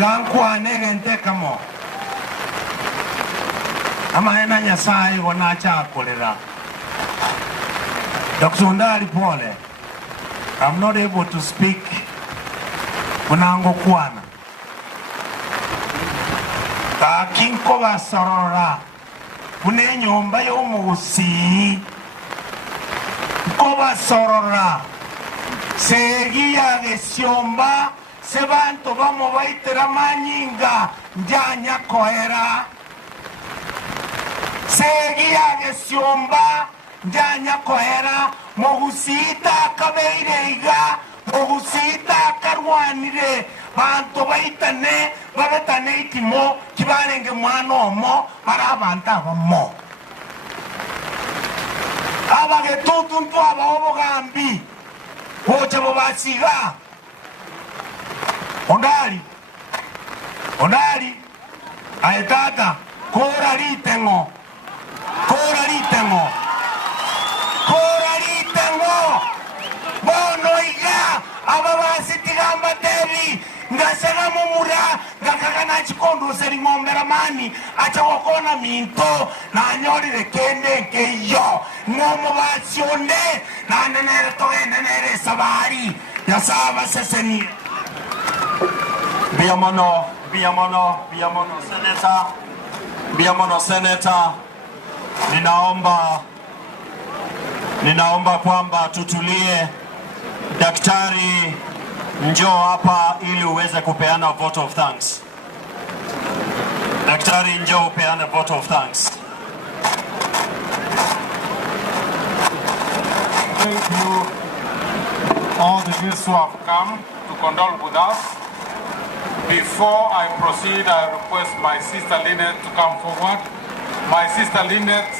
Tigankwa negente kamo. Ama ena Nyasaye wana chakolera. Dr. Ndali pole. I'm not able to speak. Unango kwana. Kakinko basorora. Kune nyomba yomusi. Ko basorora. Segia gesiomba. Sebanto vamo baitera manyinga. Njanya kohera. Segia gesiomba. Njanya kohera. Mogusita kabeireiga. Mogusita karwanire. Banto baitane. Babetane itimo. Kibarenge mwana omo. Barabanta abamo. Abage tutuntu abahobo gambi. Oche Bobasiga. Ondali. Aetata. Kora litengo. Bono iga. Ababasi tigamba tevi. Ngasega mumura. Ngakagana chikondo seri ngombe ramani. Acha wakona minto. Na nyori de kende ke yo. Ngomo basione. Na nenere toge nenere sabari. Yasaba seseni. Biamono Senator. Ninaomba kwamba tutulie. Daktari, njoo hapa ili uweze kupeana vote of thanks. Daktari, njoo upeane vote of thanks. Thank you all the guests who have come to condole with us. Before I proceed, I request my sister Lynette to come forward. My sister Lynette